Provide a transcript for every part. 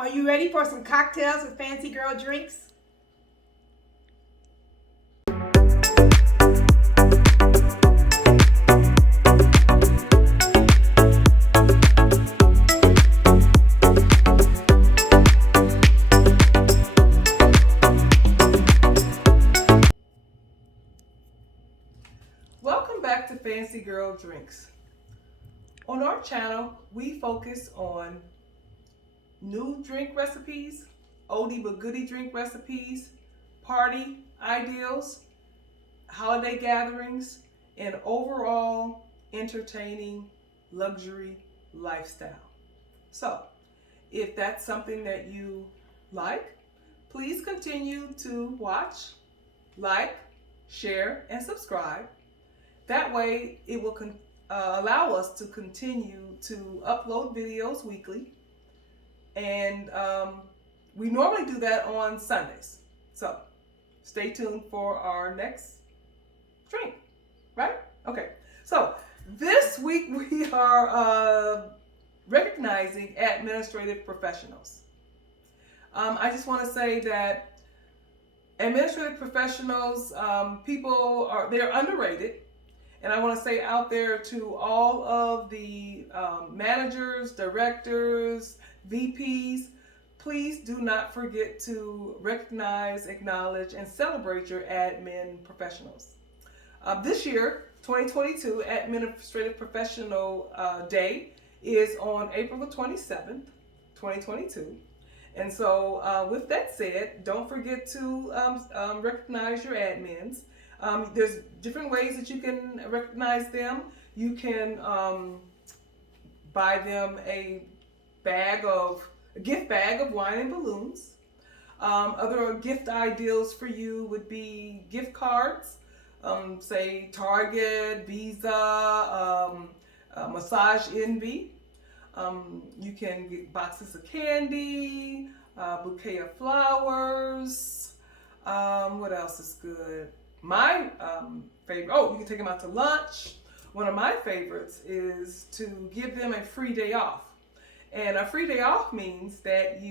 Are you ready for some cocktails with Fanci Girl Drinks? Welcome back to Fanci Girl Drinks. On our channel, we focus on new drink recipes, oldie but goodie drink recipes, party ideals, holiday gatherings, and overall entertaining luxury lifestyle. So, if that's something that you like, please continue to watch, like, share, and subscribe. That way, it will allow us to continue to upload videos weekly. And we normally do that on Sundays. So stay tuned for our next drink, right? Okay. So this week we are recognizing administrative professionals. I just want to say that administrative professionals, they're underrated. And I want to say out there to all of the managers, directors, VPs, please do not forget to recognize, acknowledge, and celebrate your admin professionals. This year, 2022 Administrative Professional Day is on April the 27th, 2022. And so with that said, don't forget to recognize your admins. There's different ways that you can recognize them. You can buy them a gift bag of wine and balloons. Other gift ideals for you would be gift cards, say Target, Visa, Massage Envy. You can get boxes of candy, bouquet of flowers. What else is good? My favorite, you can take them out to lunch. One of my favorites is to give them a free day off. And a free day off means that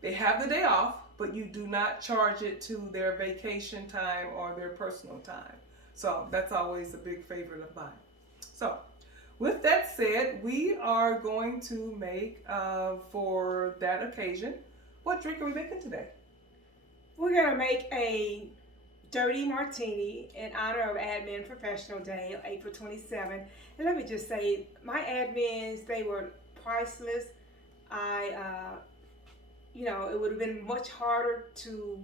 they have the day off, but you do not charge it to their vacation time or their personal time. So that's always a big favorite of mine. So with that said, we are going to make, for that occasion, what drink are we making today? We're going to make a Dirty Martini in honor of Admin Professional Day, April 27th. And let me just say, my admins, they were priceless. It would have been much harder to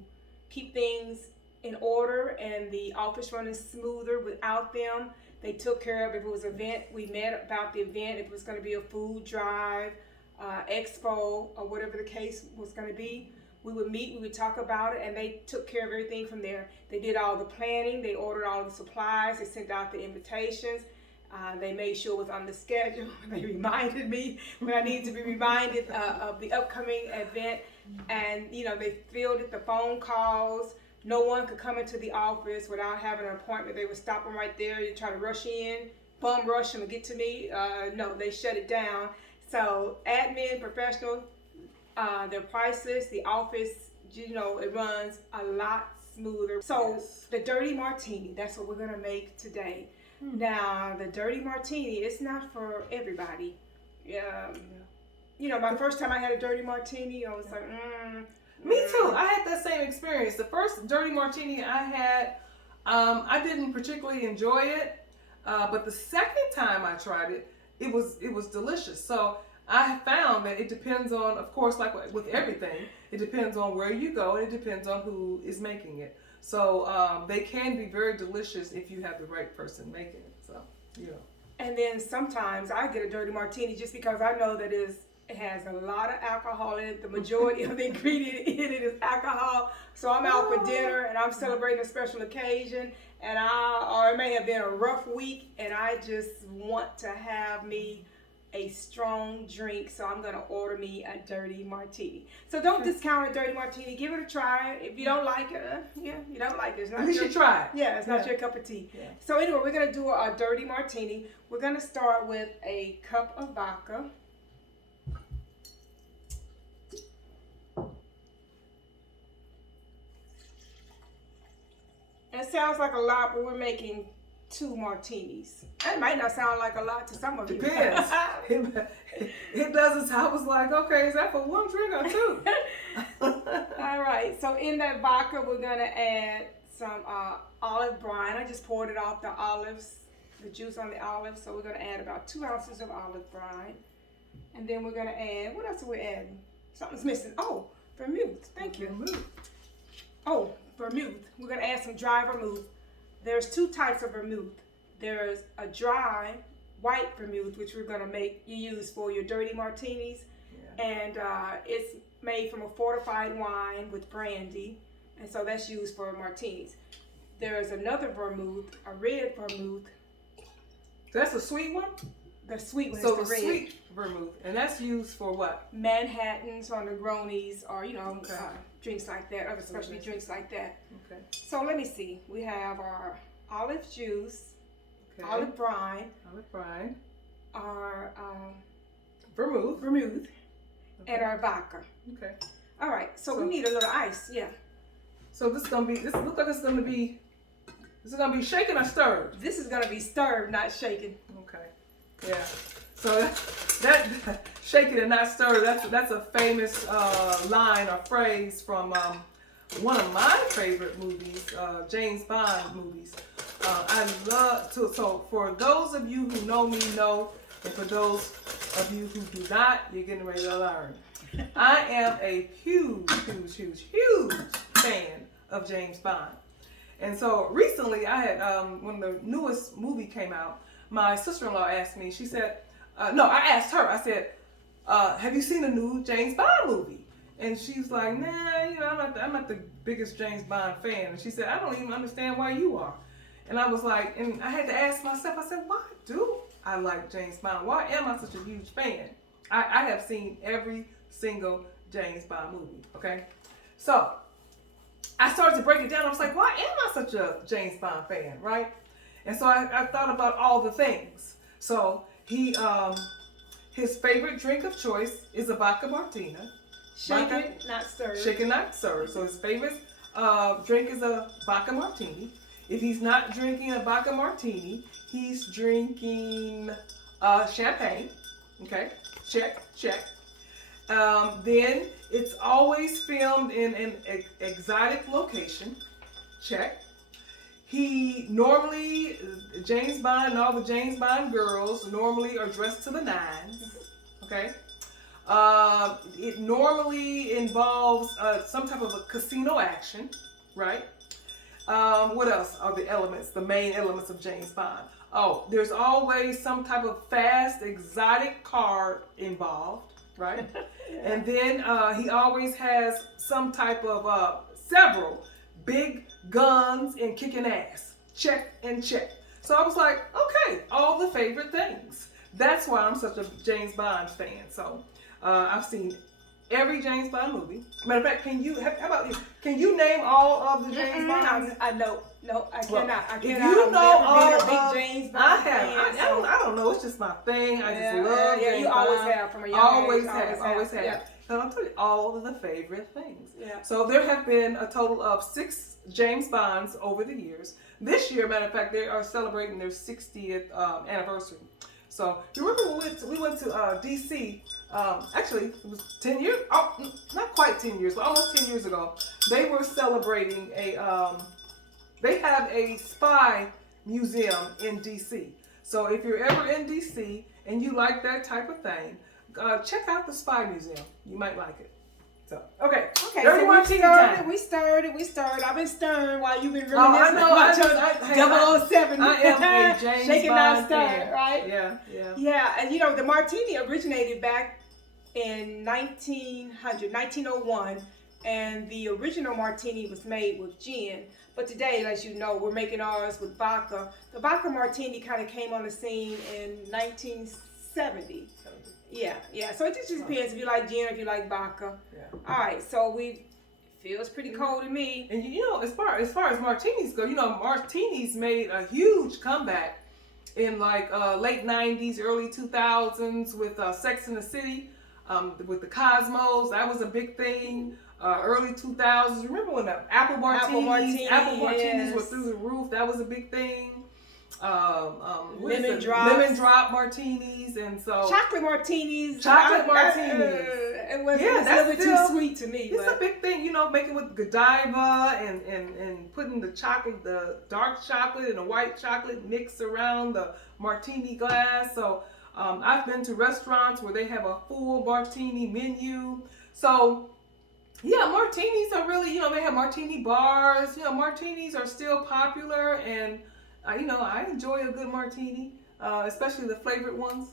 keep things in order and the office running smoother without them. They took care of, if it was an event, we met about the event, if it was going to be a food drive, expo, or whatever the case was going to be. We would meet, we would talk about it, and they took care of everything from there. They did all the planning, they ordered all the supplies, they sent out the invitations, they made sure it was on the schedule. They reminded me when I needed to be reminded of the upcoming event, and they fielded the phone calls. No one could come into the office without having an appointment. They would stop them right there. You try to rush in, bum rush them and get to me. No, they shut it down. So admin, professional, they're priceless. The office, it runs a lot smoother. So yes. The Dirty Martini, that's what we're gonna make today. Now, the Dirty Martini, it's not for everybody. My first time I had a Dirty Martini, I was like, Me too. I had that same experience. The first Dirty Martini I had, I didn't particularly enjoy it, but the second time I tried it, it was delicious. So I found that it depends on, of course, like with everything, it depends on where you go and it depends on who is making it. So they can be very delicious if you have the right person making it. So, And then sometimes I get a Dirty Martini just because I know that it has a lot of alcohol in it. The majority of the ingredient in it is alcohol. So I'm out for dinner and I'm celebrating a special occasion, or it may have been a rough week, and I just want to have me a strong drink, so I'm going to order me a Dirty Martini. So don't discount a Dirty Martini. Give it a try. If you don't like it, you don't like it. It's not at least you try it. Yeah, it's not your cup of tea. Yeah. So anyway, we're going to do a Dirty Martini. We're going to start with a cup of vodka. sounds like a lot, but we're making 2 martinis. That might not sound like a lot to some of you. Depends. It doesn't. I was like, okay, is that for 1 drink or 2? All right. So in that vodka, we're gonna add some olive brine. I just poured it off the olives, the juice on the olives. So we're gonna add about 2 ounces of olive brine, and then we're gonna add. What else are we adding? Something's missing. Oh, vermouth. Thank you. Vermouth. Oh, vermouth. We're gonna add some dry vermouth. There's 2 types of vermouth. There's a dry white vermouth, which we're gonna use for your dirty martinis, and it's made from a fortified wine with brandy, and so that's used for martinis. There's another vermouth, a red vermouth. That's a sweet one? The sweet one So is the the red. sweet vermouth, and that's used for what? Manhattans or Negronis, or drinks like that, other specialty drinks like that. Okay. So let me see. We have our olive juice, Okay. olive brine, Olive brine. our Vermouth. vermouth, Okay. and our vodka. Okay. All right, so So- we need a little ice, yeah. So this looks like it's gonna be shaken or stirred. This is gonna be stirred, not shaken. Okay. Yeah. So that shaken and not stirred, that's a famous line or phrase from one of my favorite movies, James Bond movies. I love to. So for those of you who know me, know, and for those of you who do not, you're getting ready to learn. I am a huge fan of James Bond. And so recently I had, when the newest movie came out, my sister-in-law asked me, she said, no, I asked her, I said, have you seen the new James Bond movie? And she's like, nah, I'm not the biggest James Bond fan. And she said, I don't even understand why you are. And I was like, and I had to ask myself, I said, why do I like James Bond? Why am I such a huge fan? I have seen every single James Bond movie, okay? So I started to break it down. I was like, why am I such a James Bond fan, right? And so I thought about all the things. So his favorite drink of choice is a vodka martini. Shaken, not stirred. Shaken, not stirred. So his favorite drink is a vodka martini. If he's not drinking a vodka martini, he's drinking champagne. Okay, check. Then it's always filmed in an exotic location. Check. He normally, James Bond and all the James Bond girls normally are dressed to the nines. Okay. It normally involves some type of a casino action, right? What else are the elements, the main elements of James Bond? Oh, there's always some type of fast, exotic car involved, right? Yeah. And then he always has some type of several big guns and kicking ass. Check and check. So I was like, okay, all the favorite things. That's why I'm such a James Bond fan. So I've seen every James Bond movie. Matter of fact, how about you? Can you name all of the James Bonds? No, I cannot. I cannot. If you I've know never all been a big of, James Bond I have. fan, I don't know. It's just my thing. I just love Yeah, James you always Bond. have from a young Always age. have. Yeah. And I'll tell you all of the favorite things. Yeah. So there have been a total of 6 James Bonds over the years. This year, matter of fact, they are celebrating their 60th anniversary. So you remember when we went to DC? Actually, it was 10 years. Oh, not quite 10 years, but almost 10 years ago. They were celebrating they have a spy museum in DC. So if you're ever in DC and you like that type of thing, check out the spy museum. You might like it. So okay. Dirty So Martini time. we stirred. I've been stirring while you've been Oh, I reminiscing know. about 007. I am a James Shaken, Bond not stirred, fan. right? Yeah. Yeah, and the martini originated back in 1901, and the original martini was made with gin. But today, as you know, we're making ours with vodka. The vodka martini kind of came on the scene in 1970. Yeah. So it just depends if you like gin or if you like vodka. Yeah. All right, so feels pretty cold to me. And as far as martinis go, martinis made a huge comeback in like late 90s, early 2000s with Sex and the City. with the Cosmos. That was a big thing. Early 2000s. Remember when the apple martinis yes. were through the roof? That was a big thing. Lemon drop martinis, and so chocolate martinis. It was a little bit too sweet to me. It's a big thing, making with Godiva and putting the dark chocolate and the white chocolate mixed around the martini glass. So I've been to restaurants where they have a full martini menu. So yeah, martinis are really, they have martini bars. Martinis are still popular, and I enjoy a good martini, especially the flavored ones.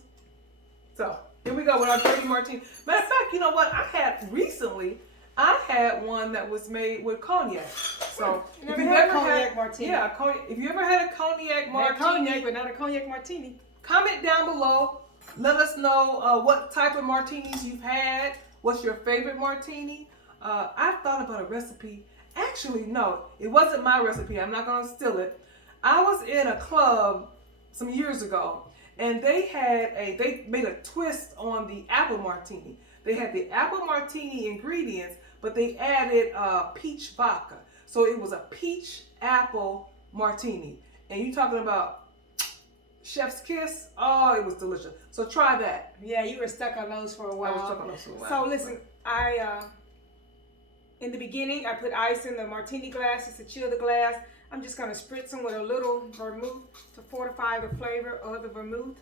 So here we go with our dirty martini. Matter of fact, you know what? I had one that was made with cognac. So if you ever had martini, if you ever had a cognac martini, cognac but not a cognac martini, comment down below. Let us know what type of martinis you've had. What's your favorite martini? I thought about a recipe. Actually, no, it wasn't my recipe. I'm not gonna steal it. I was in a club some years ago, and they made a twist on the apple martini. They had the apple martini ingredients, but they added peach vodka. So it was a peach apple martini. And you talking about chef's kiss? Oh, it was delicious. So try that. Yeah, you were stuck on those for a while. I was stuck on those for a while. So listen, in the beginning, I put ice in the martini glasses to chill the glass. I'm just going to spritz them with a little vermouth to fortify the flavor of the vermouth.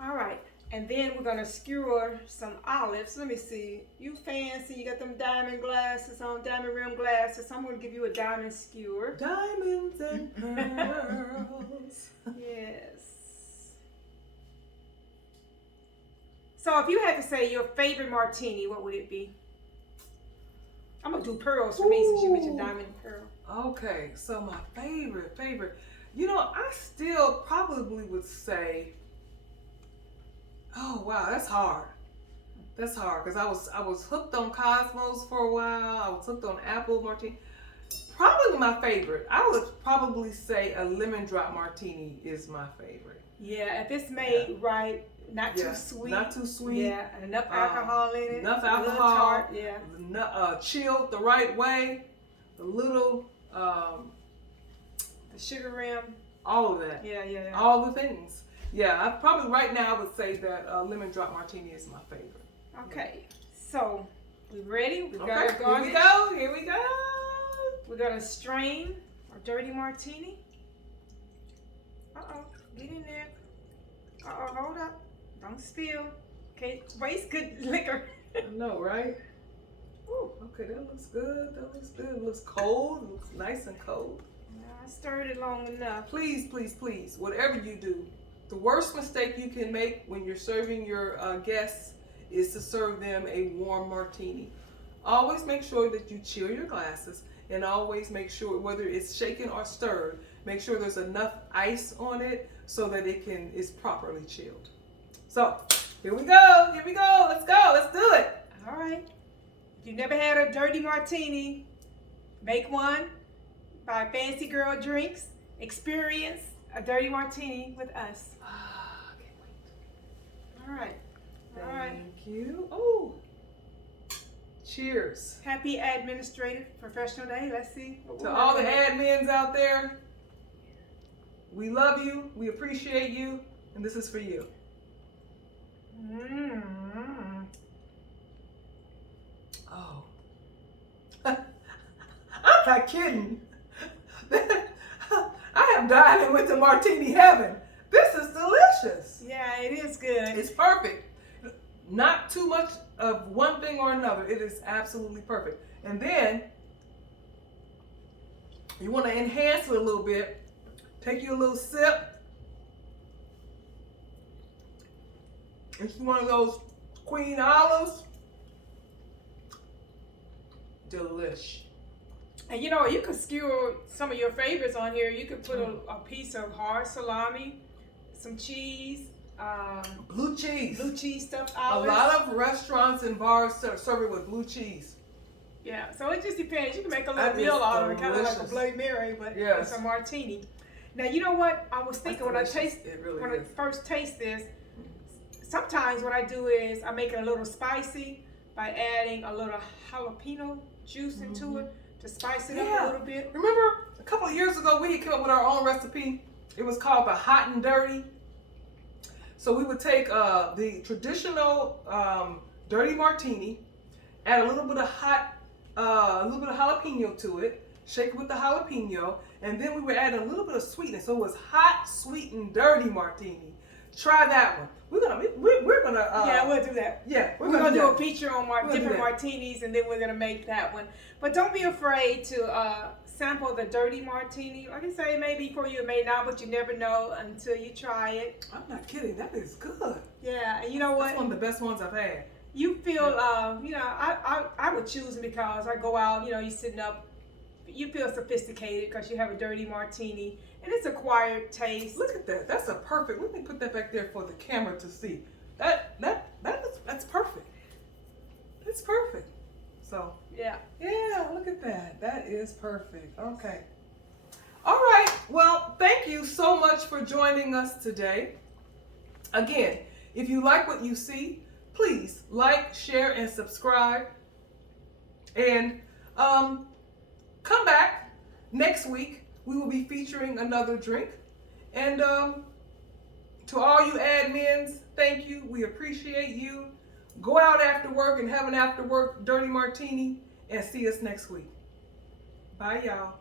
All right. And then we're going to skewer some olives. Let me see. You fancy. You got them diamond glasses on, diamond rim glasses. So I'm going to give you a diamond skewer. Diamonds and pearls. Yes. So if you had to say your favorite martini, what would it be? I'm going to do pearls for me since you mentioned diamond and pearl. Okay, so my favorite, I still probably would say, oh wow, that's hard. That's hard because I was hooked on Cosmos for a while. I was hooked on apple martini. Probably my favorite. I would probably say a lemon drop martini is my favorite. Yeah, if it's made right, not too sweet. Not too sweet. Yeah, enough alcohol in it. Enough alcohol. Tart, yeah. Chilled the right way. A little. The sugar rim. All of that. Yeah. All the things. Yeah, I probably right now would say that lemon drop martini is my favorite. Okay, so we ready? We got our Here garnish. we go. We're gonna strain our dirty martini. Get in there. Hold up. Don't spill. Okay, waste good liquor. I know, right? Ooh, okay, that looks good. It looks cold. It looks nice and cold. I stirred it long enough. Please, whatever you do, the worst mistake you can make when you're serving your guests is to serve them a warm martini. Always make sure that you chill your glasses, and always make sure, whether it's shaken or stirred, make sure there's enough ice on it so that is properly chilled. So here we go. Let's do it. All right. If you've never had a dirty martini, make one by Fanci Girls Drinks. Experience a dirty martini with us. I can't wait. All right. Thank you. Oh, cheers. Happy administrative professional day. Let's see. To all the admins out there, we love you, we appreciate you, and this is for you. Oh. I'm not kidding. I am diving with the martini heaven. This is delicious. Yeah, it is good. It's perfect. Not too much of one thing or another. It is absolutely perfect. And then you want to enhance it a little bit. Take you a little sip. It's one of those queen olives. Delish. And you could skewer some of your favorites on here. You could put a piece of hard salami, some cheese, blue cheese stuffed olives. A lot of restaurants and bars serve it with blue cheese. Yeah, so it just depends. You can make a little meal out of it, kind of like a Bloody Mary, but it's a martini. Now, you know what I was thinking when I first taste this, sometimes what I do is I make it a little spicy by adding a little jalapeno juice into it to spice it up a little bit. Remember a couple of years ago we had come up with our own recipe. It was called the hot and dirty. So we would take the traditional dirty martini, add a little bit of jalapeno to it, shake it with the jalapeno, and then we would add a little bit of sweetness. So it was hot, sweet, and dirty martini. Try that one. We're gonna yeah, we'll do that. Yeah, we're gonna do a feature on different martinis, and then we're gonna make that one. But don't be afraid to sample the dirty martini. Like I say, it may be for you, it may not, but you never know until you try it. I'm not kidding. That is good. Yeah, and you know what? That's one of the best ones I've had. You feel, you know, I would choose it because I go out, you know, you're sitting up, you feel sophisticated because you have a dirty martini, and it's acquired taste. Look at that. That's a perfect. Let me put that back there for the camera to see. That's perfect. That's perfect. So yeah, look at that. That is perfect. Okay. All right. Well, thank you so much for joining us today. Again, if you like what you see, please like, share, and subscribe. And come back next week. We will be featuring another drink. And to all you admins, thank you. We appreciate you. Go out after work and have an after work dirty martini, and see us next week. Bye, y'all.